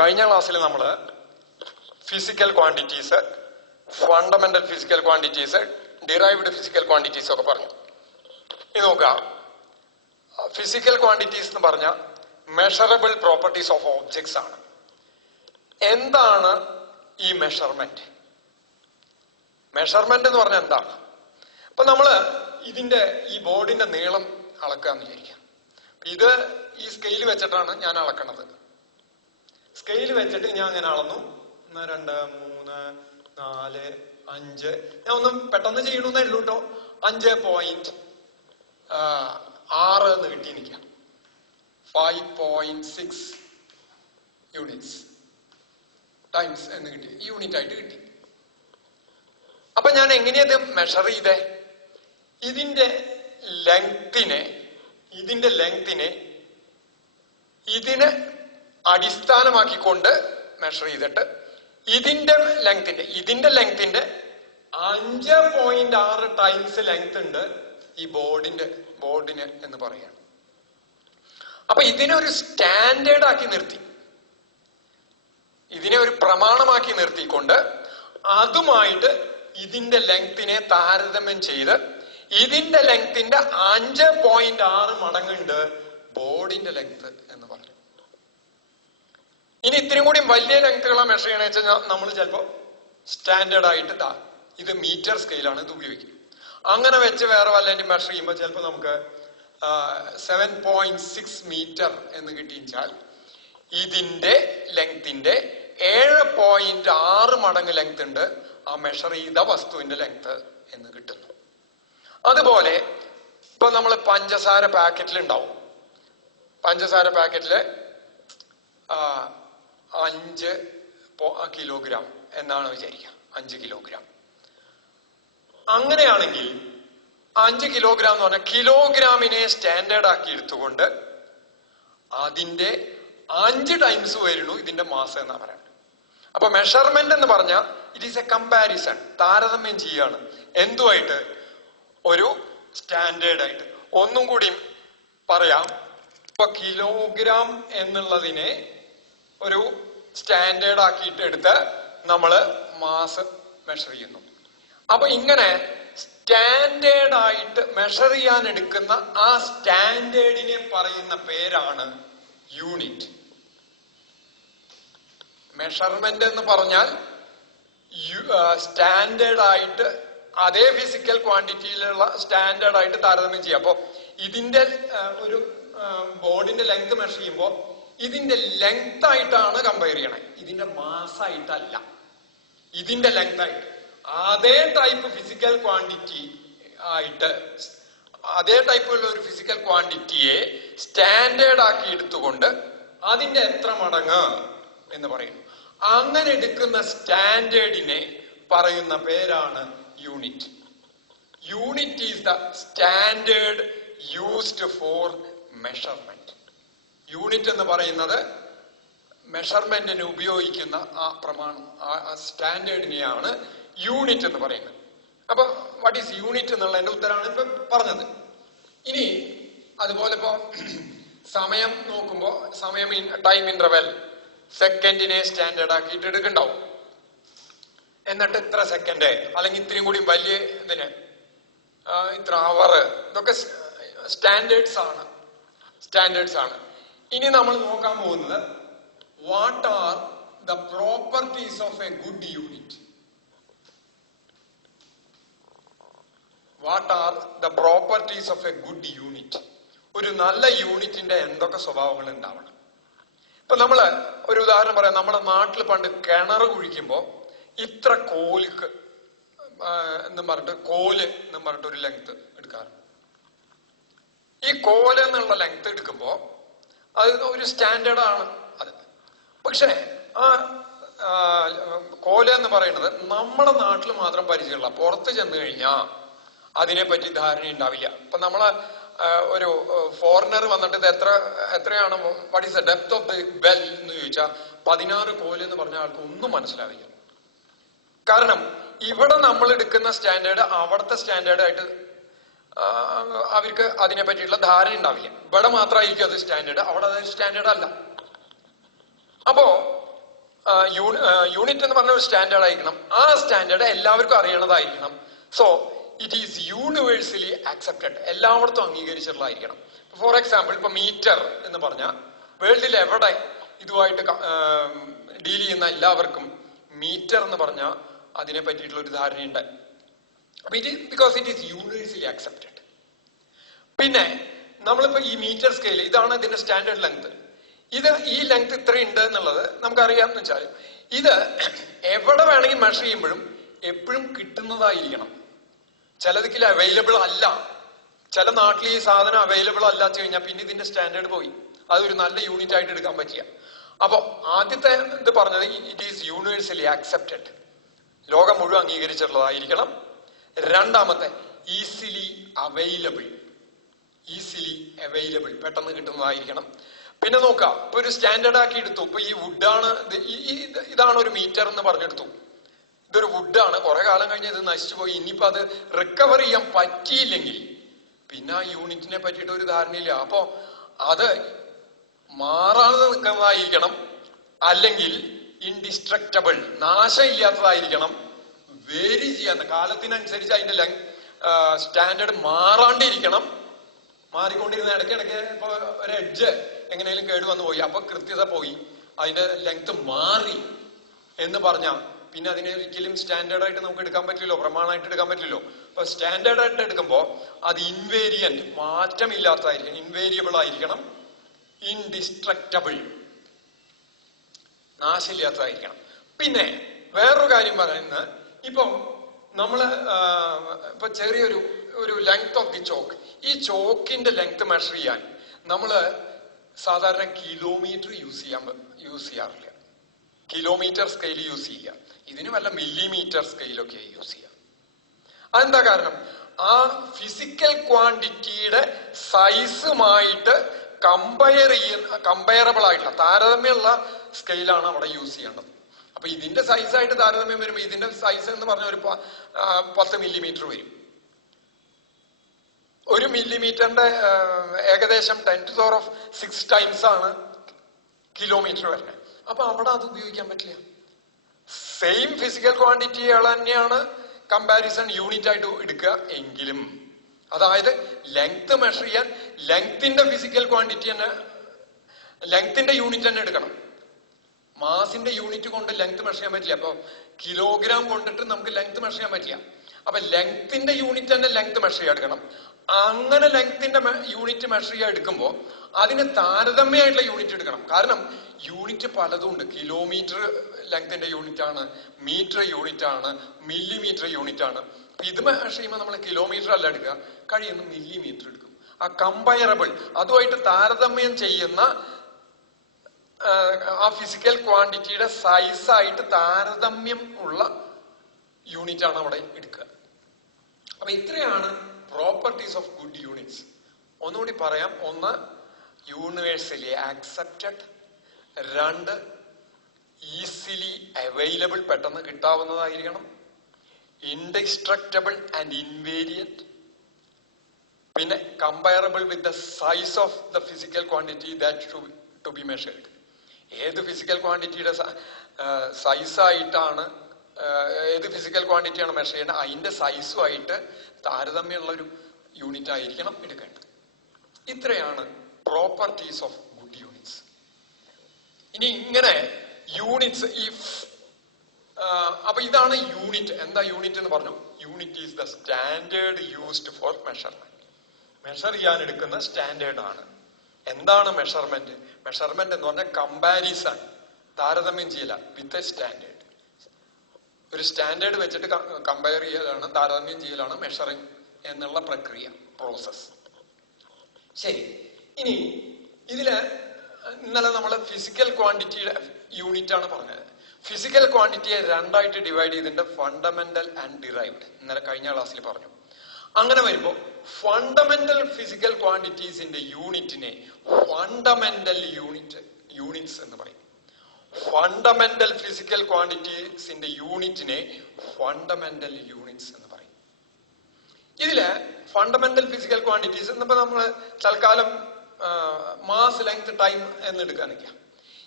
കഴിഞ്ഞ ക്ലാസ്സിൽ നമ്മൾ physical quantities, fundamental physical quantities, derived physical quantities ഒക്കെ പറഞ്ഞു. ഇത് നോക്കുക, ഫിസിക്കൽ ക്വാണ്ടിറ്റീസ് എന്ന് പറഞ്ഞ മെഷറബിൾ പ്രോപ്പർട്ടീസ് ഓഫ് ഓബ്ജക്ട്സ് ആണ്. എന്താണ് ഈ മെഷർമെന്റ്? മെഷർമെന്റ് എന്ന് പറഞ്ഞാൽ എന്താണ്? അപ്പൊ നമ്മള് ഇതിന്റെ ഈ ബോർഡിന്റെ നീളം അളക്കാന്ന് വിചാരിക്കാം. ഇത് ഈ സ്കെയിൽ വെച്ചിട്ടാണ് ഞാൻ അളക്കണത്. സ്കെയിൽ വെച്ചിട്ട് ഞാൻ അങ്ങനെ അളന്നു. 1, 2, 3, 4, 5. ഞാൻ ഒന്നും പെട്ടെന്ന് ചെയ്യണമെന്നേ ഉള്ളൂ കേട്ടോ. 5.6 എന്ന് കിട്ടി എനിക്ക്. 5.6 യൂണിറ്റ്സ് ടൈംസ് എന്ന് കിട്ടി, യൂണിറ്റ് ആയിട്ട് കിട്ടി. അപ്പൊ ഞാൻ എങ്ങനെയത് മെഷർ ചെയ്തേ? ഇതിന്റെ ലെങ്തിനെ ഇതിനെ അടിസ്ഥാനമാക്കിക്കൊണ്ട് മെഷർ ചെയ്തിട്ട് ഇതിന്റെ ലെങ്തിന്റെ 5.6 ടൈംസ് ലെങ്ത് ഉണ്ട് ഈ ബോർഡിന് എന്ന് പറയാണ്. അപ്പൊ ഇതിനെ ഒരു സ്റ്റാൻഡേർഡ് ആക്കി നിർത്തി, ഇതിനെ ഒരു പ്രമാണമാക്കി നിർത്തിക്കൊണ്ട് അതുമായിട്ട് ഇതിന്റെ ലെങ്തിനെ താരതമ്യം ചെയ്ത് ഇതിന്റെ ലെങ്തിന്റെ 5.6 മടങ്ങുണ്ട് ബോർഡിന്റെ ലെങ്ത് എന്ന് പറഞ്ഞു. ഇനി ഇത്രയും കൂടി വലിയ ലെങ്ത്തുകളെ മെഷർ ചെയ്യണമെന്ന് വെച്ചാൽ നമ്മൾ ചിലപ്പോ സ്റ്റാൻഡേർഡ് ആയിട്ട് ഇത് മീറ്റർ സ്കെയിലാണ് ഇത് ഉപയോഗിക്കും. അങ്ങനെ വെച്ച് വേറെ വല്ലതിന്റെ മെഷർ ചെയ്യുമ്പോൾ ചിലപ്പോൾ നമുക്ക് 7.6 മീറ്റർ എന്ന് കിട്ടിച്ചാൽ ഇതിന്റെ ലെങ്തിന്റെ 7.6 മടങ്ങ് ലെങ്ത് ഉണ്ട് ആ മെഷർ ചെയ്ത വസ്തുവിന്റെ ലെങ്ത് എന്ന് കിട്ടുന്നു. അതുപോലെ ഇപ്പൊ നമ്മൾ പഞ്ചസാര പാക്കറ്റിൽ ഉണ്ടാവും. പഞ്ചസാര പാക്കറ്റില് 5 കിലോഗ്രാം എന്നാണ് വിചാരിക്കുക. 5 കിലോഗ്രാം. അങ്ങനെയാണെങ്കിൽ 5 കിലോഗ്രാം എന്ന് പറഞ്ഞാൽ കിലോഗ്രാമിനെ സ്റ്റാൻഡേർഡ് ആക്കി എടുത്തുകൊണ്ട് അതിന്റെ 5 ടൈംസ് വരുന്നു ഇതിന്റെ മാസം എന്നാ പറയുന്നത്. അപ്പൊ മെഷർമെന്റ് എന്ന് പറഞ്ഞാൽ ഇറ്റ് ഈസ് എ കമ്പാരിസൺ, താരതമ്യം ചെയ്യാണ് എന്തുമായിട്ട്? ഒരു സ്റ്റാൻഡേർഡ് ആയിട്ട്. ഒന്നും കൂടി പറയാം. ഇപ്പൊ കിലോഗ്രാം എന്നുള്ളതിനെ ഒരു സ്റ്റാൻഡേർഡ് ആക്കിയിട്ട് എടുത്ത് നമ്മള് മാസ് മെഷർ ചെയ്യുന്നു. അപ്പൊ ഇങ്ങനെ സ്റ്റാൻഡേർഡ് ആയിട്ട് മെഷർ ചെയ്യാൻ എടുക്കുന്ന ആ സ്റ്റാൻഡേർഡിനെ പറയുന്ന പേരാണ് യൂണിറ്റ്. മെഷർമെന്റ് എന്ന് പറഞ്ഞാൽ സ്റ്റാൻഡേർഡ് ആയിട്ട് അതേ ഫിസിക്കൽ ക്വാണ്ടിറ്റിയിലുള്ള സ്റ്റാൻഡേർഡ് ആയിട്ട് താരതമ്യം ചെയ്യാം. അപ്പൊ ഇതിന്റെ ഒരു ബോർഡിന്റെ ലെങ്ത് മെഷർ ചെയ്യുമ്പോൾ ഇതിന്റെ ലെങ്ത് ആയിട്ടാണ് കമ്പയർ ചെയ്യണേ, ഇതിന്റെ മാസമായിട്ടല്ല. ഇതിന്റെ ലെങ്ത് ആയിട്ട് അതേ ടൈപ്പ് ഫിസിക്കൽ ക്വാണ്ടിറ്റി ആയിട്ട് അതേ ടൈപ്പുള്ള ഒരു ഫിസിക്കൽ ക്വാണ്ടിറ്റിയെ സ്റ്റാൻഡേർഡ് ആക്കി എടുത്തുകൊണ്ട് അതിന്റെ എത്ര മടങ്ങ് എന്ന് പറയുന്നു. അങ്ങനെ എടുക്കുന്ന സ്റ്റാൻഡേർഡിനെ പറയുന്ന പേരാണ് unit. Unit is the standard used for measurement. Unit എന്ന് പറയുന്നത് മെഷർമെന്റിന് ഉപയോഗിക്കുന്ന ആ പ്രമാണം, ആ സ്റ്റാൻഡേർഡിനെയാണ് യൂണിറ്റ് എന്ന് പറയുന്നത്. അപ്പൊ വാട്ട് ഈസ് യൂണിറ്റ് എന്നുള്ളതിന്റെ ഉത്തരമാണ് ഇപ്പൊ പറഞ്ഞത്. ഇനി അതുപോലെ ഇപ്പോ സമയം നോക്കുമ്പോ ടൈം ഇന്റർവെൽ സെക്കൻഡിനെ സ്റ്റാൻഡേർഡ് ആക്കിയിട്ട് എടുക്കണ്ടാവും. എന്നിട്ട് ഇത്ര സെക്കൻഡ് അല്ലെങ്കിൽ ഇത്രയും കൂടി വലിയ ഇതിന് ഇത്ര അവർ, ഇതൊക്കെ സ്റ്റാൻഡേർഡ്സ് ആണ്. ഇനി നമ്മൾ നോക്കാൻ പോകുന്നത് what are the properties of A good unit. What are the properties of A good unit? ഒരു നല്ല യൂണിറ്റിന്റെ എന്തൊക്കെ സ്വഭാവങ്ങൾ ഉണ്ടാവണം? ഇപ്പൊ നമ്മള് ഒരു ഉദാഹരണം പറയാം. നമ്മുടെ നാട്ടിൽ പണ്ട് കിണർ കുഴിക്കുമ്പോ ഇത്ര കോൽക്ക് എന്നും പറഞ്ഞിട്ട് ഒരു ലെങ്ത് എടുക്കാറ്. ഈ കോല് എന്നുള്ള ലെങ്ത് എടുക്കുമ്പോ അത് ഒരു സ്റ്റാൻഡേർഡ് ആണ് അത്. പക്ഷെ ആ കോല് എന്ന് പറയുന്നത് നമ്മുടെ നാട്ടിൽ മാത്രം പരിചയമുള്ള, പുറത്ത് ചെന്ന് കഴിഞ്ഞാൽ അതിനെപ്പറ്റി ധാരണ ഉണ്ടാവില്ല. ഇപ്പൊ നമ്മള് ഒരു ഫോറിനർ വന്നിട്ട് ഇത് എത്രയാണ്, what is the depth of the well എന്ന് ചോദിച്ചാൽ 16 കോല് എന്ന് പറഞ്ഞ ആൾക്ക് ഒന്നും മനസ്സിലാവില്ല. കാരണം ഇവിടെ നമ്മൾ എടുക്കുന്ന സ്റ്റാൻഡേർഡ് അവിടുത്തെ സ്റ്റാൻഡേർഡ് ആയിട്ട് അവർക്ക് അതിനെ പറ്റിയിട്ടുള്ള ധാരണ ഉണ്ടാവില്ല. ഇവിടെ മാത്രമായിരിക്കും അത് സ്റ്റാൻഡേർഡ്, അവിടെ അത് സ്റ്റാൻഡേർഡ് അല്ല. അപ്പോ യൂണിറ്റ് എന്ന് പറഞ്ഞ ഒരു സ്റ്റാൻഡേർഡ് ആയിരിക്കണം. ആ സ്റ്റാൻഡേർഡ് എല്ലാവർക്കും അറിയണതായിരിക്കണം. So it is universally accepted, എല്ലായിടത്തും അംഗീകരിച്ചിട്ടുള്ളതായിരിക്കണം. ഫോർ എക്സാമ്പിൾ, ഇപ്പൊ മീറ്റർ എന്ന് പറഞ്ഞാൽ വേൾഡിൽ എവിടെ ഇതുമായിട്ട് ഡീൽ ചെയ്യുന്ന എല്ലാവർക്കും മീറ്റർ എന്ന് പറഞ്ഞാൽ അതിനെ പറ്റിയിട്ടുള്ള ഒരു ധാരണയുണ്ട്. Because it is universally accepted. പിന്നെ നമ്മളിപ്പോ ഈ മീറ്റർ സ്കെയിൽ, ഇതാണ് ഇതിന്റെ സ്റ്റാൻഡേർഡ് ലെങ്ത്. ഈ ലെങ്ത് ഇത്രയുണ്ട് എന്നുള്ളത് നമുക്കറിയാമെന്ന് വെച്ചാൽ ഇത് എവിടെ വേണമെങ്കിൽ മെഷർ ചെയ്യുമ്പോഴും എപ്പോഴും കിട്ടുന്നതായിരിക്കണം. ചിലതിൽ അവൈലബിൾ അല്ല, ചില നാട്ടിൽ ഈ സാധനം അവൈലബിൾ അല്ലാച്ചു കഴിഞ്ഞാൽ പിന്നെ ഇതിന്റെ സ്റ്റാൻഡേർഡ് പോയി, അതൊരു നല്ല യൂണിറ്റ് ആയിട്ട് എടുക്കാൻ പറ്റില്ല. അപ്പൊ ആദ്യത്തെ ഇത് പറഞ്ഞത് ഇറ്റ് ഈസ് യൂണിവേഴ്സലി ആക്സെപ്റ്റഡ്, ലോകം മുഴുവൻ അംഗീകരിച്ചിട്ടുള്ളതായിരിക്കണം. രണ്ടാമത്തെ ഈസിലി അവൈലബിൾ, പെട്ടെന്ന് കിട്ടുന്നതായിരിക്കണം. പിന്നെ നോക്കാം, ഇപ്പൊ ഒരു സ്റ്റാൻഡേർഡ് ആക്കി എടുത്തു. ഇപ്പൊ ഈ വുഡാണ്, ഇതാണ് ഒരു മീറ്റർ എന്ന് പറഞ്ഞെടുത്തു. ഇതൊരു വുഡാണ്, കുറെ കാലം കഴിഞ്ഞ് ഇത് നശിച്ചു പോയി. ഇനിയിപ്പോ അത് റിക്കവർ ചെയ്യാൻ പറ്റിയില്ലെങ്കിൽ പിന്നെ ആ യൂണിറ്റിനെ പറ്റിയിട്ട് ഒരു ധാരണയില്ല. അപ്പൊ അത് മാറാതെ നിൽക്കുന്നതായിരിക്കണം, അല്ലെങ്കിൽ ഇൻഡിസ്ട്രക്റ്റബിൾ, നാശമില്ലാത്തതായിരിക്കണം. വേരി ചെയ്യാൻ കാലത്തിനനുസരിച്ച് അതിന്റെ സ്റ്റാൻഡേർഡ് മാറാണ്ടിരിക്കണം. മാറിക്കൊണ്ടിരുന്ന ഇടയ്ക്കിടയ്ക്ക് ഇപ്പൊ ഒരു എഡ്ജ് എങ്ങനെയും കേട് വന്നു പോയി, അപ്പൊ കൃത്യത പോയി, അതിന്റെ ലെങ്ത് മാറി എന്ന് പറഞ്ഞാൽ പിന്നെ അതിനെ ഒരിക്കലും സ്റ്റാൻഡേർഡ് ആയിട്ട് നമുക്ക് എടുക്കാൻ പറ്റില്ലല്ലോ, പ്രമാണമായിട്ട് എടുക്കാൻ പറ്റില്ലല്ലോ. അപ്പൊ സ്റ്റാൻഡേർഡ് ആയിട്ട് എടുക്കുമ്പോൾ അത് ഇൻവേരിയന്റ്, മാറ്റമില്ലാത്തതായിരിക്കണം, ഇൻവേരിയബിൾ ആയിരിക്കണം, ഇൻഡിസ്ട്രക്റ്റബിൾ, നാശമില്ലാത്തതായിരിക്കണം. പിന്നെ വേറൊരു കാര്യം പറയുന്നത്, ഇപ്പം നമ്മള് ഇപ്പൊ ചെറിയൊരു ലെങ്ത് ഓഫ് ദി ചോക്ക്, ഈ ചോക്കിന്റെ ലെങ്ത് മെഷർ ചെയ്യാൻ നമ്മള് സാധാരണ കിലോമീറ്റർ യൂസ് ചെയ്യാറില്ല, കിലോമീറ്റർ സ്കെയിൽ യൂസ് ചെയ്യുക. ഇതിന് വല്ല മില്ലിമീറ്റർ സ്കെയിലൊക്കെ യൂസ് ചെയ്യുക. അതെന്താ കാരണം? ആ ഫിസിക്കൽ ക്വാണ്ടിറ്റിയുടെ സൈസുമായിട്ട് കമ്പയറബിൾ ആയിട്ടുള്ള, താരതമ്യമുള്ള സ്കെയിലാണ് അവിടെ യൂസ് ചെയ്യേണ്ടത്. അപ്പൊ ഇതിന്റെ സൈസായിട്ട് താരതമ്യം വരുമ്പോൾ ഇതിന്റെ സൈസ് എന്ന് പറഞ്ഞ ഒരു 10 മില്ലിമീറ്റർ വരും. ഒരു മില്ലിമീറ്ററിന്റെ ഏകദേശം 10⁶ ടൈംസ് ആണ് കിലോമീറ്റർ വരുന്നത്. അപ്പൊ അവിടെ അത് ഉപയോഗിക്കാൻ പറ്റില്ല. സെയിം ഫിസിക്കൽ ക്വാണ്ടിറ്റികൾ തന്നെയാണ് കമ്പാരിസൺ യൂണിറ്റ് ആയിട്ട് എടുക്കുക എങ്കിലും, അതായത് ലെങ്ത് മെഷർ ചെയ്യാൻ ലെങ്ത്തിന്റെ ഫിസിക്കൽ ക്വാണ്ടിറ്റി തന്നെ, ലെങ്ത്തിന്റെ യൂണിറ്റ് തന്നെ എടുക്കണം. മാസിന്റെ യൂണിറ്റ് കൊണ്ട് ലെങ്ത് മെഷർ ചെയ്യാൻ പറ്റില്ല. അപ്പൊ കിലോഗ്രാം കൊണ്ടിട്ട് നമുക്ക് ലെങ്ത് മെഷർ ചെയ്യാൻ പറ്റില്ല. അപ്പൊ ലെങ്ത്തിന്റെ യൂണിറ്റ് തന്നെ ലെങ്ത് മെഷർ ചെയ്യാൻ എടുക്കണം. അങ്ങനെ ലെങ്ത്തിന്റെ യൂണിറ്റ് മെഷർ ചെയ്യാൻ എടുക്കുമ്പോൾ അതിന് താരതമ്യമായിട്ടുള്ള യൂണിറ്റ് എടുക്കണം. കാരണം യൂണിറ്റ് പലതും ഉണ്ട്. കിലോമീറ്റർ ലെങ്ത്തിന്റെ യൂണിറ്റ് ആണ്, മീറ്റർ യൂണിറ്റ് ആണ്, മില്ലിമീറ്റർ യൂണിറ്റ് ആണ്. ഇത് മെഷർ ചെയ്യുമ്പോൾ നമ്മൾ കിലോമീറ്റർ അല്ല എടുക്കുക, കഴിയുന്ന മില്ലിമീറ്റർ എടുക്കും. ആ കമ്പയറബിൾ, അതുമായിട്ട് താരതമ്യം ചെയ്യുന്ന ആ ഫിസിക്കൽ ക്വാണ്ടിറ്റിയുടെ സൈസായിട്ട് താരതമ്യം ഉള്ള യൂണിറ്റ് ആണ് അവിടെ എടുക്കുക. അപ്പൊ ഇത്രയാണ് പ്രോപ്പർട്ടീസ് ഓഫ് ഗുഡ് യൂണിറ്റ്സ്. ഒന്നുകൂടി പറയാം. ഒന്ന്, യൂണിവേഴ്സലി ആക്സെപ്റ്റഡ്. രണ്ട്, ഈസിലി അവൈലബിൾ, പെട്ടെന്ന് കിട്ടാവുന്നതായിരിക്കണം. Indestructible and invariant. പിന്നെ comparable with the size of the physical quantity that to be measured. ഏത് ഫിസിക്കൽ ക്വാണ്ടിറ്റിയുടെ സൈസായിട്ടാണ്, ഏത് ഫിസിക്കൽ ക്വാണ്ടിറ്റിയാണ് മെഷർ ചെയ്യുന്നത്, അതിന്റെ സൈസുമായിട്ട് താരതമ്യമുള്ള ഒരു യൂണിറ്റ് ആയിരിക്കണം എടുക്കേണ്ടത്. ഇത്രയാണ് പ്രോപ്പർട്ടീസ് ഓഫ് ഗുഡ് യൂണിറ്റ്സ്. ഇനി ഇങ്ങനെ യൂണിറ്റ്സ്, അപ്പൊ ഇതാണ് യൂണിറ്റ്. എന്താ യൂണിറ്റ് എന്ന് പറഞ്ഞു? Unit is the standard used for measurement. Measure ചെയ്യാൻ എടുക്കുന്ന സ്റ്റാൻഡേർഡ് ആണ്. എന്താണ് മെഷർമെന്റ്? മെഷർമെന്റ് എന്ന് പറഞ്ഞാൽ കമ്പാരിസൺ, താരതമ്യം ചെയ്യല വിത്ത് എ സ്റ്റാൻഡേർഡ്. ഒരു സ്റ്റാൻഡേർഡ് വെച്ചിട്ട് കമ്പയർ ചെയ്യലാണ്, താരതമ്യം ചെയ്യലാണ് മെഷറിംഗ് എന്നുള്ള പ്രക്രിയ, പ്രോസസ്. ശരി, ഇനി ഇതില് ഇന്നലെ നമ്മൾ ഫിസിക്കൽ ക്വാണ്ടിറ്റിയുടെ യൂണിറ്റ് ആണ് പറഞ്ഞത്. ഫിസിക്കൽ ക്വാണ്ടിറ്റിയെ രണ്ടായിട്ട് ഡിവൈഡ് ചെയ്തിട്ടുണ്ട്, ഫണ്ടമെന്റൽ ആൻഡ് ഡിറൈവ്ഡ്. ഇന്നലെ കഴിഞ്ഞ ക്ലാസ്സിൽ പറഞ്ഞു. അങ്ങനെ വരുമ്പോ ഫണ്ടമെന്റൽ ഫിസിക്കൽ ക്വാണ്ടിറ്റീസിന്റെ യൂണിറ്റിനെ ഫണ്ടമെന്റൽ യൂണിറ്റ്സ് എന്ന് പറയും. ഫണ്ടമെന്റൽ ഫിസിക്കൽ ക്വാണ്ടിറ്റീസിന്റെ യൂണിറ്റിനെ ഫണ്ടമെന്റൽ യൂണിറ്റ്സ് എന്ന് പറയും. ഇതില് ഫണ്ടമെന്റൽ ഫിസിക്കൽ ക്വാണ്ടിറ്റീസ് എന്നിപ്പോ നമ്മള് തൽക്കാലം മാസ് ലെങ്ത് ടൈം എന്ന് എടുക്കാനൊക്കെയാ.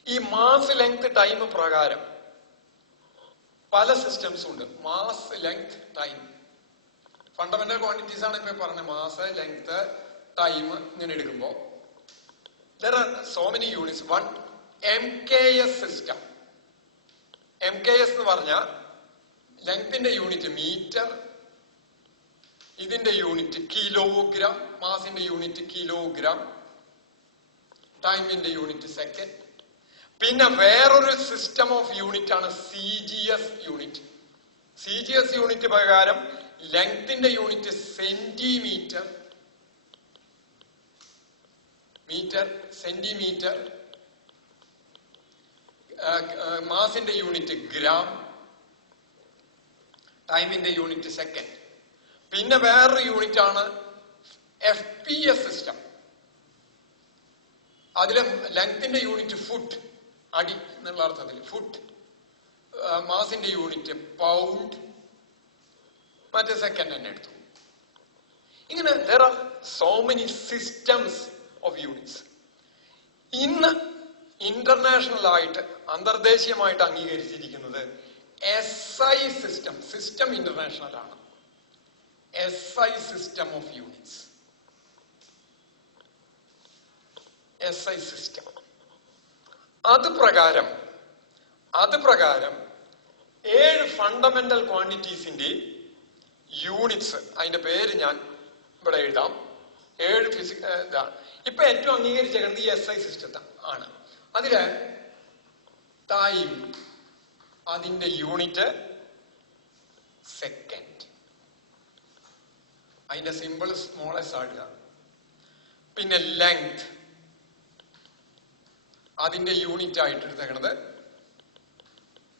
ഈ മാസ് ലെങ്ത് ടൈം പ്രകാരം പല സിസ്റ്റംസും ഉണ്ട്. Mass, length, time. Fundamental quantities ആണ് ഇപ്പൊ പറഞ്ഞ മാസ്, ലെങ്ത്, ടൈം. ഇങ്ങനെ എടുക്കുമ്പോ there are so many units. One MKS system. MKS എന്ന് പറഞ്ഞാൽ ലെങ്ത്തിന്റെ യൂണിറ്റ് മീറ്റർ, ഇതിന്റെ യൂണിറ്റ് കിലോഗ്രാം, മാസിന്റെ യൂണിറ്റ് കിലോഗ്രാം, ടൈമിന്റെ യൂണിറ്റ് സെക്കൻഡ്. പിന്നെ വേറൊരു സിസ്റ്റം ഓഫ് യൂണിറ്റ് ആണ് CGS യൂണിറ്റ്. CGS യൂണിറ്റ് പ്രകാരം ലെങ്ത്തിന്റെ യൂണിറ്റ് സെന്റിമീറ്റർ, മീറ്റർ, സെന്റിമീറ്റർ, മാസിന്റെ യൂണിറ്റ് ഗ്രാം, ടൈമിന്റെ യൂണിറ്റ് സെക്കൻഡ്. പിന്നെ വേറൊരു യൂണിറ്റ് ആണ് FPS സിസ്റ്റം. അതിലെ ലെങ്ത്തിന്റെ യൂണിറ്റ് ഫുട്ട്, അടി എന്നുള്ള അർത്ഥത്തിൽ ഫുട്ട്, മാസിന്റെ യൂണിറ്റ് പൗണ്ട്, മറ്റേ സെക്കൻഡ് തന്നെ എടുത്തു. ഇങ്ങനെ there are so many systems of units. ഇന്ന് ഇന്റർനാഷണൽ ആയിട്ട്, അന്തർദേശീയമായിട്ട് അംഗീകരിച്ചിരിക്കുന്നത് SI സിസ്റ്റം. സിസ്റ്റം ഇന്റർനാഷണൽ ആണ്. SI system of units. SI system. അത് പ്രകാരം 7 ഫണ്ടമെന്റൽ ക്വാണ്ടിറ്റീസിന്റെ യൂണിറ്റ്സ്, അതിന്റെ പേര് ഞാൻ ഇവിടെ എഴുതാം. 7 ഇതാണ് ഇപ്പൊ ഏറ്റവും അംഗീകരിച്ചേക്കുന്നത് ഈ SI സിസ്റ്റത്തെ ആണ്. അതില് ടൈം, അതിന്റെ യൂണിറ്റ് സെക്കൻഡ്, അതിന്റെ സിമ്പിൾ സ്മോളസ്റ്റ് ആടുക. പിന്നെ ലെങ്ത്, അതിന്റെ യൂണിറ്റ് ആയിട്ട് എടുത്തേക്കണത്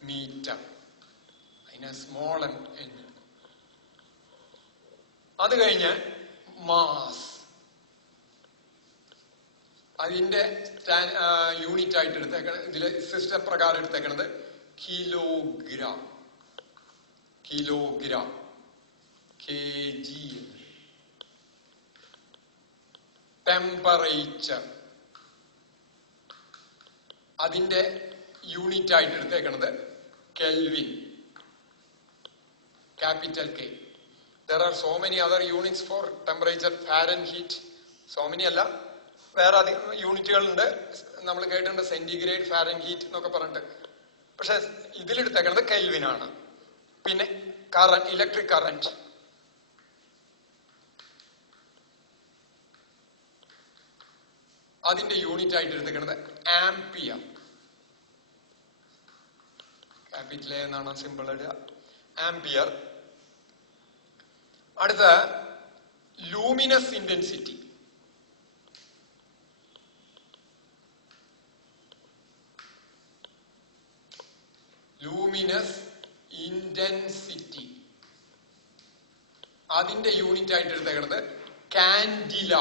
മീറ്റർ, അതിനെ സ്മോൾ എൻ. അത് കഴിഞ്ഞ് മാസ്, അതിന്റെ യൂണിറ്റ് ആയിട്ട് എടുത്തേക്കണത്, ഇതിലെ സിസ്റ്റം പ്രകാരം എടുത്തേക്കണത് കിലോഗ്രാം, കിലോഗ്രാം, kg. ടെമ്പറേച്ചർ, അതിന്റെ യൂണിറ്റ് ആയിട്ട് എടുത്തേക്കണത് kelvin, capital K. There are so many other units for temperature. Fahrenheit, so many അല്ല, വേറെ യൂണിറ്റുകളുണ്ട്. നമ്മൾ കേട്ടിട്ടുണ്ട് സെന്റിഗ്രേഡ്, ഫാരൻഹീറ്റ് എന്നൊക്കെ പറഞ്ഞിട്ട്. പക്ഷെ ഇതിലെടുത്തേക്കുന്നത് കെൽവിൻ ആണ്. പിന്നെ കറന്റ്, ഇലക്ട്രിക് കറന്റ്, അതിന്റെ യൂണിറ്റ് ആയിട്ട് എടുത്തേക്കുന്നത് ആംപിയർ, ക്യാപിറ്റൽ A എന്നാണ് സിമ്പിൾ ഇടുക, ആംപിയർ. അടുത്ത ലൂമിനസ് ഇന്റൻസിറ്റി. ലൂമിനസ് ഇന്റൻസിറ്റി, അതിന്റെ യൂണിറ്റ് ആയിട്ട് എടുത്തേക്കുന്നത് കാൻഡില,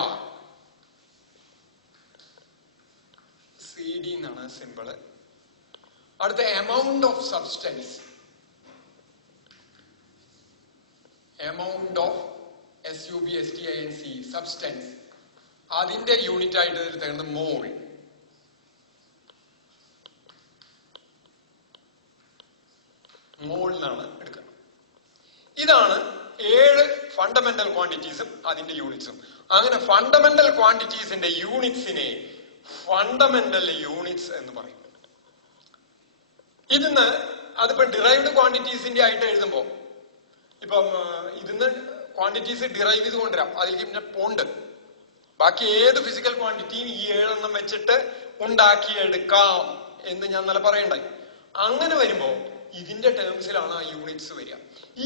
CD എന്നാണ് സിമ്പിള്. അടുത്ത amount of substance, amount of SUBSTINC, substance, അതിന്റെ യൂണിറ്റ് ആയിട്ട് എടുത്തേക്കുന്നത് മോൾ. മോൾ എന്നാണ് എടുക്കുക. ഇതാണ് 7 ഫണ്ടമെന്റൽ ക്വാണ്ടിറ്റീസും അതിന്റെ യൂണിറ്റ്സും. അങ്ങനെ ഫണ്ടമെന്റൽ ക്വാണ്ടിറ്റീസിന്റെ യൂണിറ്റ്സിനെ ഫണ്ടമെന്റൽ യൂണിറ്റ്സ് എന്ന് പറയും. ഇതിന്ന് അതിപ്പോ ഡിറൈവ്ഡ് ക്വാണ്ടിറ്റീസിന്റെ ആയിട്ട് എഴുതുമ്പോ, ഇപ്പം ഇതിന്ന് ക്വാണ്ടിറ്റീസ് ഡിറൈവ് ചെയ്ത് കൊണ്ടുവരാം. അതിലേക്ക് പിന്നെ പോണ്ട് ബാക്കി ഏത് ഫിസിക്കൽ ക്വാണ്ടിറ്റിയും ഈ 7 എണ്ണം വെച്ചിട്ട് ഉണ്ടാക്കിയെടുക്കാം എന്ന് ഞാൻ നല്ല പറയണ്ടായി. അങ്ങനെ വരുമ്പോ ഇതിന്റെ ടേംസിലാണ് ആ യൂണിറ്റ്സ് വരിക.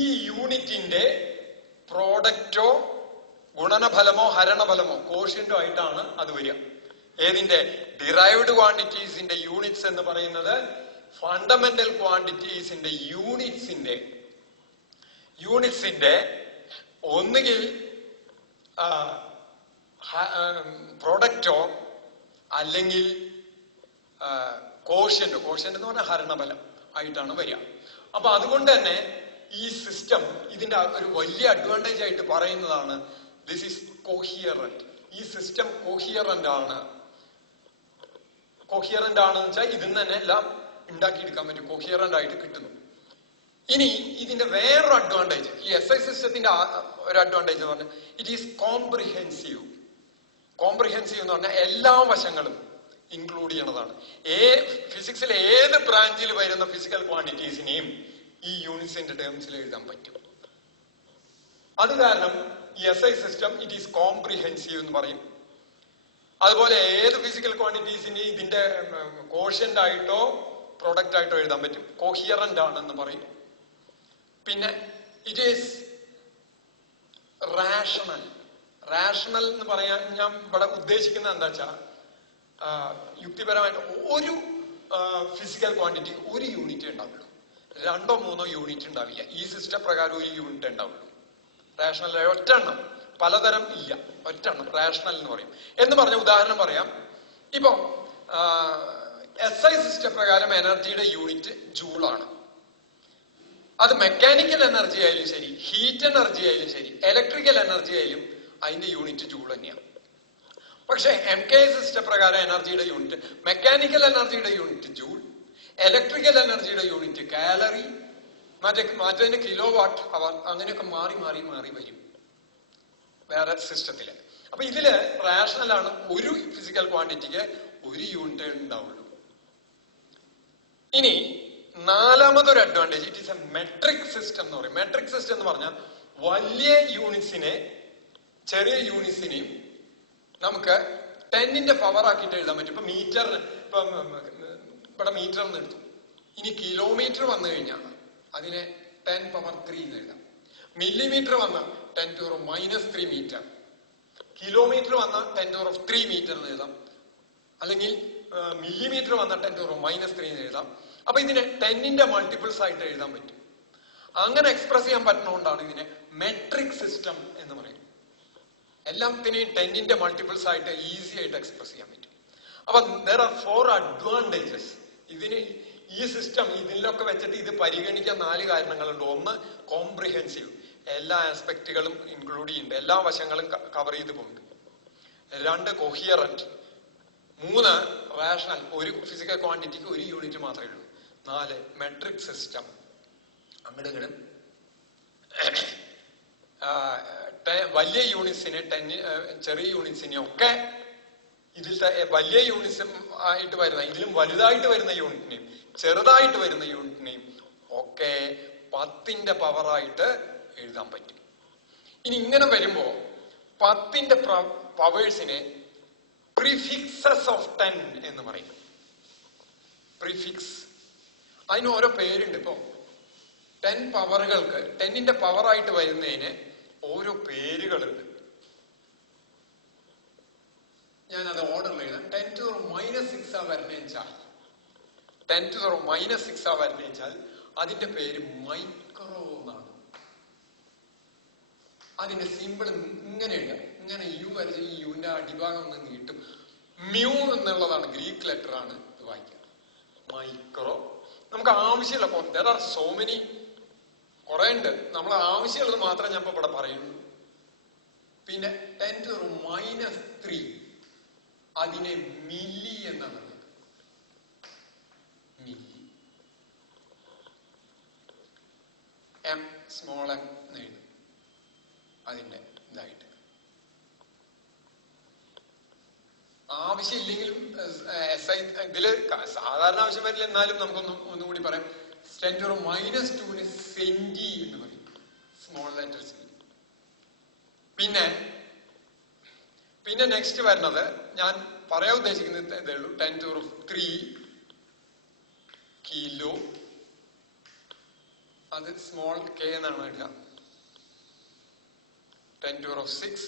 ഈ യൂണിറ്റിന്റെ പ്രോഡക്റ്റോ ഗുണനഫലമോ ഹരണഫലമോ കോഷ്യന്റോ ആയിട്ടാണ് അത് വരിക. ഏതിന്റെ? ഡിറൈവ്ഡ് ക്വാണ്ടിറ്റീസിന്റെ യൂണിറ്റ്സ് എന്ന് പറയുന്നത് ഫണ്ടമെന്റൽ ക്വാണ്ടിറ്റീസിന്റെ യൂണിറ്റ്സിന്റെ ഒന്നുകിൽ പ്രോഡക്റ്റോ അല്ലെങ്കിൽ കോഷ്യന്റ് എന്ന് പറഞ്ഞാൽ ഹരണഫലം ആയിട്ടാണ് വരിക. അപ്പൊ അതുകൊണ്ട് തന്നെ ഈ സിസ്റ്റം ഇതിന്റെ ഒരു വലിയ അഡ്വാൻറ്റേജ് ആയിട്ട് പറയുന്നതാണ് ദിസ് ഈസ് കോഹിയറന്റ്. ഈ സിസ്റ്റം കോഹിയറന്റ് ആണ്. കോഹിയറന്റ് ആണെന്ന് വെച്ചാൽ ഇതിൽ നിന്ന് തന്നെ എല്ലാം ഉണ്ടാക്കിയെടുക്കാൻ പറ്റും, കോഹിയറന്റ് ആയിട്ട് കിട്ടുന്നു. ഇനി ഇതിന്റെ വേറൊരു അഡ്വാൻറ്റേജ്, ഈ SI സിസ്റ്റത്തിന്റെ ഒരു അഡ്വാൻറ്റേജ് എന്ന് പറഞ്ഞാൽ ഇറ്റ് ഈസ് കോംപ്രിഹെൻസീവ്. കോംപ്രിഹെൻസീവ് എന്ന് പറഞ്ഞാൽ എല്ലാ വശങ്ങളും ഇൻക്ലൂഡ് ചെയ്യണതാണ്. ഫിസിക്സിലെ ഏത് ബ്രാഞ്ചിൽ വരുന്ന ഫിസിക്കൽ ക്വാണ്ടിറ്റീസിനെയും ഈ യൂണിറ്റ്സിന്റെ ടേംസിൽ എഴുതാൻ പറ്റും. അത് കാരണം ഈ SI system it is comprehensive എന്ന് പറയും. അതുപോലെ ഏത് ഫിസിക്കൽ ക്വാണ്ടിറ്റീസിനെയും ഇതിന്റെ കോഷ്യന്റ് ആയിട്ടോ പ്രൊഡക്റ്റ് ആയിട്ടോ എഴുതാൻ പറ്റും. കോഹിയറന്റ് ആണെന്ന് പറയും. പിന്നെ ഇറ്റ് ഈസ് റാഷണൽ. റാഷണൽ എന്ന് പറയാൻ ഞാൻ ഇവിടെ ഉദ്ദേശിക്കുന്നത് എന്താ വെച്ചാൽ, യുക്തിപരമായിട്ട് ഒരു ഫിസിക്കൽ ക്വാണ്ടിറ്റി ഒരു യൂണിറ്റ് ഉണ്ടാവുള്ളൂ, 2 or 3 യൂണിറ്റ് ഉണ്ടാവില്ല. ഈ സിസ്റ്റം പ്രകാരം ഒരു യൂണിറ്റ് ഉണ്ടാവുള്ളൂ. റാഷണൽ ഒറ്റെണ്ണം, പലതരം ഇല്ല, ഒറ്റെണ്ണം റാഷണൽ എന്ന് പറയും. എന്ന് പറഞ്ഞ ഉദാഹരണം പറയാം. ഇപ്പൊ SI സിസ്റ്റം പ്രകാരം എനർജിയുടെ യൂണിറ്റ് ജൂളാണ്. അത് മെക്കാനിക്കൽ എനർജി ആയാലും ശരി, ഹീറ്റ് എനർജി ആയാലും ശരി, ഇലക്ട്രിക്കൽ എനർജി ആയാലും അതിന്റെ യൂണിറ്റ് ജൂൾ തന്നെയാണ്. പക്ഷെ MK സിസ്റ്റം പ്രകാരം എനർജിയുടെ യൂണിറ്റ്, മെക്കാനിക്കൽ എനർജിയുടെ യൂണിറ്റ് ജൂൾ, ഇലക്ട്രിക്കൽ എനർജിയുടെ യൂണിറ്റ് കാലറി, മറ്റേ കിലോ വാട്ട് അവർ, അങ്ങനെയൊക്കെ മാറി മാറി മാറി വരും വേറെ സിസ്റ്റത്തില്. അപ്പൊ ഇതില് റാഷണൽ ആണ്, ഒരു ഫിസിക്കൽ ക്വാണ്ടിറ്റിക്ക് ഒരു യൂണിറ്റ് ഉണ്ടാവുള്ളൂ. ഇനി നാലാമതൊരു advantage, it is a metric system എന്ന് പറയും. മെട്രിക് സിസ്റ്റം എന്ന് പറഞ്ഞാൽ വലിയ യൂണിറ്റ്സിനെ ചെറിയ യൂണിറ്റ്സിനെയും നമുക്ക് 10ന്റെ പവർ ആക്കിയിട്ട് എഴുതാൻ പറ്റും. ഇപ്പൊ മീറ്ററിന്, ഇപ്പൊ ഇവിടെ മീറ്റർ എന്ന് എടുത്തു, ഇനി കിലോമീറ്റർ വന്നു കഴിഞ്ഞാൽ അതിനെ 10⁻³ എന്ന് എഴുതാം. മില്ലിമീറ്റർ വന്ന 10⁻³ മീറ്റർ, കിലോമീറ്റർ വന്ന 10⁻³ മീറ്റർ എന്ന് എഴുതാം, അല്ലെങ്കിൽ മില്ലിമീറ്റർ വന്ന 10⁻³ എന്ന് എഴുതാം. അപ്പൊ ഇതിനെ 10ന്റെ മൾട്ടിപ്പിൾസ് ആയിട്ട് എഴുതാൻ പറ്റും. അങ്ങനെ എക്സ്പ്രസ് ചെയ്യാൻ പറ്റുന്നതുകൊണ്ടാണ് ഇതിനെ മെട്രിക് സിസ്റ്റം എന്ന് പറയുന്നത്. എല്ലാത്തിനെയും 10ന്റെ മൾട്ടിപ്പിൾസ് ആയിട്ട് ഈസി ആയിട്ട് എക്സ്പ്രസ് ചെയ്യാൻ പറ്റും. അപ്പൊ there are 4 advantages. ഇതിന് ഈ സിസ്റ്റം ഇതിലൊക്കെ വെച്ചിട്ട് ഇത് പരിഗണിക്കാൻ 4 കാരണങ്ങളുണ്ട്. ഒന്ന്, കോംപ്രിഹെൻസീവ്, എല്ലാ ആസ്പെക്റ്റുകളും ഇൻക്ലൂഡ് ചെയ്യുന്നുണ്ട്, എല്ലാ വശങ്ങളും കവർ ചെയ്ത് പോകുന്നുണ്ട്. 2, കൊഹിയറന്റ്. 3, റാഷണൽ, ഒരു ഫിസിക്കൽ ക്വാണ്ടിറ്റിക്ക് ഒരു യൂണിറ്റ് മാത്രമേ ഉള്ളൂ. 4, മെട്രിക് സിസ്റ്റം. അങ്ങോട്ട് വലിയ യൂണിറ്റ്സിനെ ചെറിയ യൂണിറ്റ്സിനെ ഒക്കെ ഇതിലത്തെ വലിയ യൂണിറ്റ്സ് ആയിട്ട് വരുന്ന, ഇതിലും വലുതായിട്ട് വരുന്ന യൂണിറ്റിനെയും ചെറുതായിട്ട് വരുന്ന യൂണിറ്റിനെയും ഒക്കെ 10ന്റെ പവറായിട്ട് എഴുതാൻ പറ്റും. ഇനി ഇങ്ങനെ വരുമ്പോ 10ന്റെ പവേഴ്സിനെ പ്രിഫിക്സസ് ഓഫ് 10 എന്ന് പറയും. പ്രിഫിക്സ്, അതിന് ഓരോ പേരുണ്ട്. ഇപ്പൊ 10 പവറുകൾക്ക്, 10ന്റെ പവറായിട്ട് വരുന്നതിന് ഓരോ പേരുകളുണ്ട്. ഞാനത് ഓർഡറിൽ എഴുതാം. 10⁻⁻6 വരുന്നേച്ചാൽ 10⁻⁻6 വരുന്നേച്ചാൽ അതിന്റെ പേര് മൈക്രോ എന്നാണ്. അതിന്റെ സിമ്പിൾ ഇങ്ങനെയുണ്ട്, ഇങ്ങനെ യു വരച്ച് ഈ യുവിന്റെ അടിഭാഗം ഒന്ന് നീട്ടും. മ്യൂ എന്നുള്ളതാണ്, ഗ്രീക്ക് ലെറ്റർ ആണ് ഇത് വായിക്കുക. മൈക്രോ. നമുക്ക് ആവശ്യമുള്ള there are so many, കുറെ ഉണ്ട്. നമ്മൾ ആവശ്യമുള്ളത് മാത്രമേ ഞാൻ ഇപ്പൊ ഇവിടെ പറയുള്ളൂ. പിന്നെ 10⁻³ അതിനെ മില്ലി എന്നാണ്. മില്ലി, m സ്മോൾ m എന്ന് എഴുതും അതിന്റെ ഇതായിട്ട്. ആവശ്യമില്ലെങ്കിലും SI ഇതില് സാധാരണ ആവശ്യം വരില്ല, എന്നാലും ഒന്നുകൂടി പറയാം. 10⁻²ന് സെന്റി എന്ന് പറയും, സ്മോൾ ലെറ്റേഴ്സ്. പിന്നെ നെക്സ്റ്റ് വരുന്നത് ഞാൻ പറയാൻ ഉദ്ദേശിക്കുന്നത് ഇതേ ഉള്ളൂ. 10⁻³ കിലോ, അത് സ്മോൾ k എന്നാണ് എഴുതുക. 10⁻6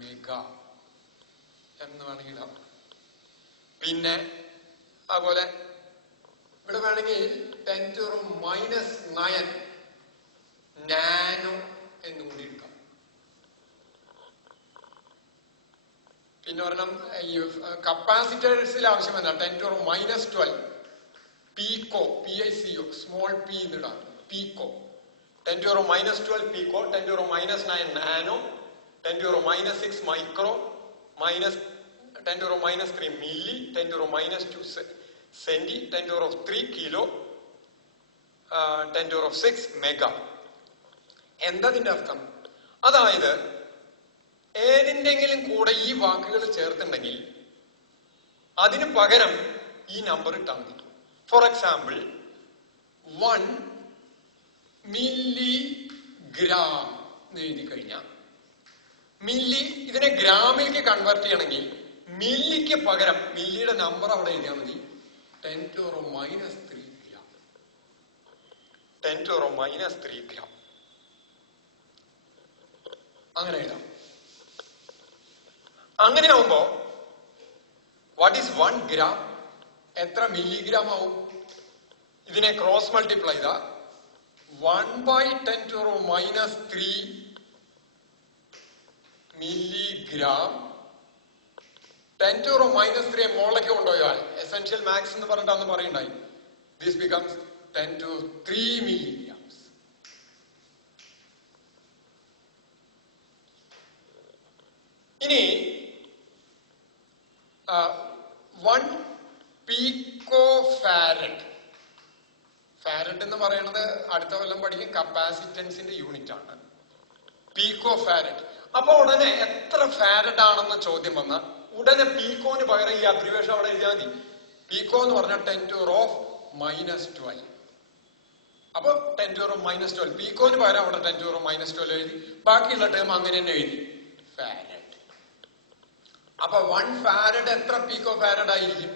മെഗാ എന്ന് വേണമെങ്കിൽ ഇടാം. പിന്നെ അതുപോലെ ഇവിടെ വേണമെങ്കിൽ 10⁻⁹ നാനോ എന്നും കൂടി എടുക്കാം. പിന്നെ ഒരെണ്ണം ഈ കപ്പാസിറ്റേഴ്സിൽ ആവശ്യമല്ല, 10⁻12 പീക്കോ, PICO, small p എന്നിടാം. പീക്കോ, 10⁻12 പീക്കോ, 10⁻9 nano, 10⁻6 micro, 10⁻³ milli, 10⁻² senti, 10⁻³ kilo, 10⁻⁶ mega. എന്താ ഇതിന്റെ അർത്ഥം? അതായത് ഏതിന്റെങ്കിലും കൂടെ ഈ വാക്കുകൾ ചേർത്തുണ്ടെങ്കിൽ അതിന് പകരം ഈ നമ്പർ ഇട്ടാൽ മതി. ഫോർ എക്സാമ്പിൾ 1 മില്ലിഗ്രാം എന്ന് എഴുതി കഴിഞ്ഞാൽ മില്ലി ഇതിനെ ഗ്രാമിലേക്ക് കൺവേർട്ട് ചെയ്യണമെങ്കിൽ മില്ലിക്ക് പകരം മില്ലിയുടെ നമ്പർ അവിടെ എഴുതിയാൽ മതി 10⁻³ ഗ്രാം. 10⁻³ ഗ്രാം അങ്ങനെ എഴുതാം. അങ്ങനെ ആവുമ്പോ വാട്ട് ഈസ് 1 ഗ്രാം? എത്ര മില്ലിഗ്രാം ആവും? ഇതിനെ ക്രോസ് മൾട്ടിപ്ലൈ ചെയ്താ 1/10⁻³ മില്ലിഗ്രാം. 10⁻³ മോളിലേക്ക് കൊണ്ടുപോയാൽ എസെൻഷ്യൽ മാക്സ് എന്ന് പറഞ്ഞിട്ടാന്ന് പറയുണ്ടായി. This becomes 10⁻³ milligrams. ഇനി 1 picofarad. ഫാരഡ് എന്ന് പറയുന്നത് അടുത്ത കൊല്ലം പഠിക്കും കപ്പാസിറ്റൻസിന്റെ യൂണിറ്റ് ആണ്. പീക്കോഫാരഡ്. അപ്പൊ ഉടനെ എത്ര ഫാരഡ് ആണെന്ന് ചോദ്യം വന്ന ഉടനെ പീക്കോന് പകരം ഈ അബ്രിവേഷൻ അവിടെ എഴുതിയാൽ മതി. പീക്കോ എന്ന് പറഞ്ഞാൽ 10⁻⁻12. അപ്പൊ 10⁻⁻12 പീക്കോന് പകരം അവിടെ 10⁻⁻12 എഴുതി. ബാക്കിയുള്ള ടേം അങ്ങനെ തന്നെ എഴുതി ഫാരഡ്. അപ്പൊ 1 ഫാരഡ് എത്ര പീക്കോ ഫാരഡ് ആയിരിക്കും?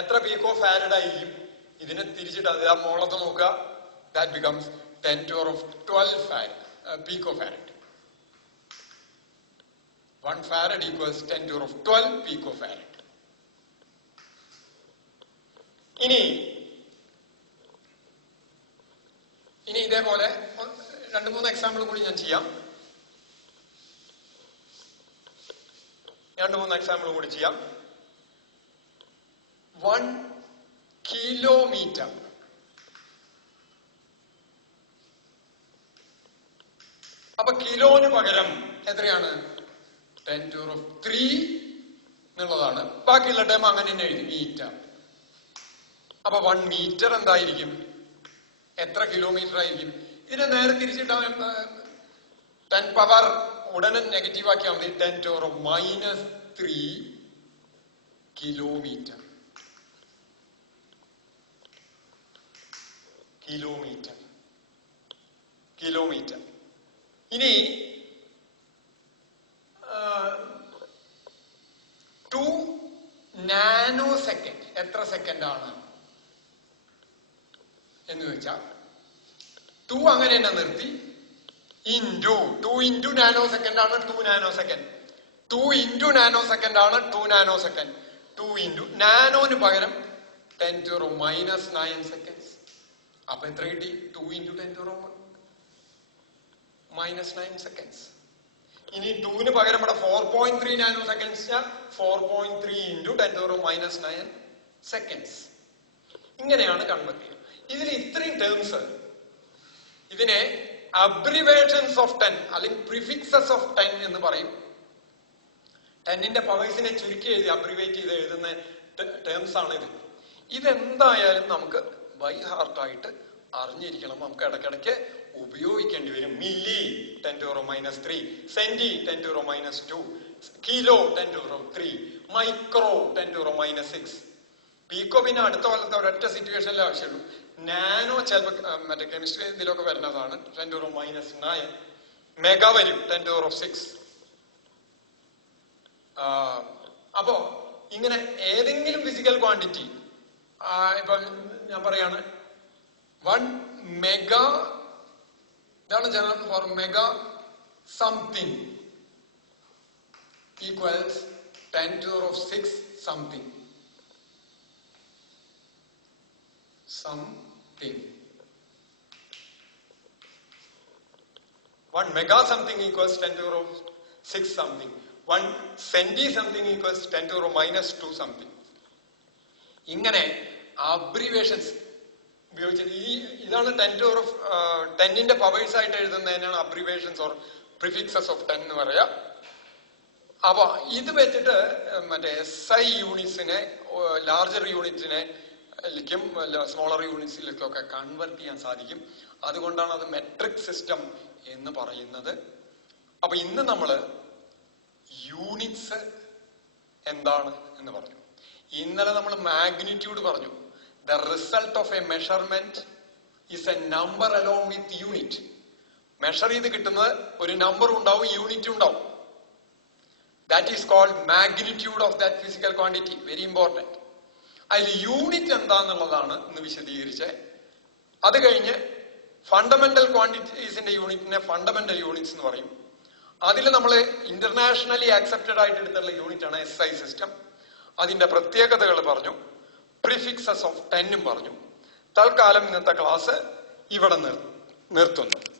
എത്ര പീക്കോ ഫാരഡ് ആയിരിക്കും? ഇതിനെ തിരിച്ചിട്ട് അത് ആ മോളത്ത് നോക്കുക. That becomes 10⁻12 pico farad. 1 farad equals 10⁻12 picofarad. ഇനി ഇതേപോലെ 2-3 എക്സാമ്പിൾ കൂടി ഞാൻ ചെയ്യാം. 1 കിലോമീറ്റർ. അപ്പൊ കിലോന് പകരം എത്രയാണ്? 10⁻³ എന്നുള്ളതാണ്. ബാക്കിയുള്ള ടൈം അങ്ങനെ തന്നെ എഴുതി മീറ്റർ. അപ്പൊ 1 മീറ്റർ എന്തായിരിക്കും? എത്ര കിലോമീറ്റർ ആയിരിക്കും? ഇതിനെ നേരെ തിരിച്ചിട്ട് 10 പവർ ഉടനെ നെഗറ്റീവ് ആക്കിയാൽ മതി. 10⁻³ കിലോമീറ്റർ. കിലോമീറ്റർ. ഇനി 2 നാനോ സെക്കൻഡ് എത്ര സെക്കൻഡ് ആണ് എന്ന് വെച്ചാൽ 2 അങ്ങനെ തന്നെ നിർത്തി. 2 നാനോ സെക്കൻഡ് ആണ് 2 നാനോ സെക്കൻഡ്. 2 നാനോ സെക്കൻഡ് ആണ് 2 നാനോ സെക്കൻഡ്. 2 നാനോന് പകരം 10⁻⁻9 സെക്കൻഡ്സ്. അപ്പൊ എത്ര കിട്ടി? 2 10⁻⁻9 സെക്കൻഡ്സ്. ഇനി 2ന് പകരം ഇവിടെ 4.3 നാനോ സെക്കൻഡ്സ് 4.3 × 10⁻⁻9 സെക്കൻഡ്സ്. ഇങ്ങനെയാണ് കൺവേർട്ട് ചെയ്യുക. ഇതിൽ ഇത്രയും ടേംസ് ഇതിനെ അബ്രിവേഷൻസ് ഓഫ് 10 അല്ലെങ്കിൽ പ്രിഫിക്സസ് ഓഫ് 10 എന്ന് പറയും. 10ന്റെ പവേഴ്സിനെ ചുരുക്കി എഴുതി അബ്രിവേറ്റ് ചെയ്ത് എഴുതുന്ന ടേംസ് ആണ് ഇത്. ഇതെന്തായാലും നമുക്ക് ബൈ ഹാർട്ടായിട്ട് അറിഞ്ഞിരിക്കണം. നമുക്ക് ഇടയ്ക്കിടയ്ക്ക് ഉപയോഗിക്കേണ്ടി വരും. Milli 10⁻⁻3, senti 10⁻⁻2, kilo 10⁻3, micro 10⁻⁻6. പീക്കോ പിന്നെ അടുത്ത കൊല്ലത്തെ ഒരൊറ്റ സിറ്റുവേഷനിലെ ആവശ്യമുള്ളൂ. നാനോ ചിലപ്പോൾ മറ്റേ കെമിസ്ട്രി ഇതിലൊക്കെ വരുന്നതാണ് 10⁻⁹. മെഗാ വരും 10⁻6. അപ്പോ ഇങ്ങനെ ഏതെങ്കിലും ഫിസിക്കൽ ക്വാണ്ടിറ്റി ഇപ്പൊ ഞാൻ പറയാണ് 1 മെഗാ, ഇതാണ് general for mega something equals 10⁻6 something. 1 mega something equals 10⁻6 something. 1 centi something equals 10⁻⁻2 something. ഇങ്ങനെ അബ്രിവേഷൻസ് ഉപയോഗിച്ചത് ഇതാണ് 10ന്റെ പവേഴ്സ് ആയിട്ട് എഴുതുന്നതിനാണ് അബ്രിവേഷൻസ് ഓർ പ്രിഫിക്സസ് ഓഫ് 10 എന്ന് പറയാ. അപ്പൊ ഇത് വെച്ചിട്ട് മറ്റേ SI യൂണിറ്റ്സിനെ ലാർജർ യൂണിറ്റിനെ ലേക്കും സ്മോളർ യൂണിറ്റ്സിലേക്കും ഒക്കെ കൺവെർട്ട് ചെയ്യാൻ സാധിക്കും. അതുകൊണ്ടാണ് അത് മെട്രിക് സിസ്റ്റം എന്ന് പറയുന്നത്. അപ്പൊ ഇന്ന് നമ്മള് യൂണിറ്റ്സ് എന്താണ് എന്ന് പറഞ്ഞു. ഇന്നലെ നമ്മൾ മാഗ്നിറ്റ്യൂഡ് പറഞ്ഞു. The result of a measurement is a number along with unit. Measure ചെയ്ത് കിട്ടുന്നത് ഒരു നമ്പർ ഉണ്ടാവും, യൂണിറ്റ് ഉണ്ടാവും. That is called magnitude of that physical quantity. Very important. അതിൽ യൂണിറ്റ് എന്താന്നുള്ളതാണ് ഇന്ന് വിശദീകരിച്ച്. അത് കഴിഞ്ഞ് ഫണ്ടമെന്റൽ ക്വാണ്ടിറ്റീസിന്റെ യൂണിറ്റിനെ ഫണ്ടമെന്റൽ യൂണിറ്റ്സ് എന്ന് പറയും. അതിൽ നമ്മൾ ഇന്റർനാഷണലി ആക്സെപ്റ്റഡ് ആയിട്ട് എടുത്തുള്ള യൂണിറ്റ് ആണ് SI സിസ്റ്റം. അതിന്റെ പ്രത്യേകതകൾ പറഞ്ഞു. പ്രിഫിക്സസ് ഓഫ് 10 പറഞ്ഞു. തൽക്കാലം ഇന്നത്തെ ക്ലാസ് ഇവിടെ നിർത്തുന്നു.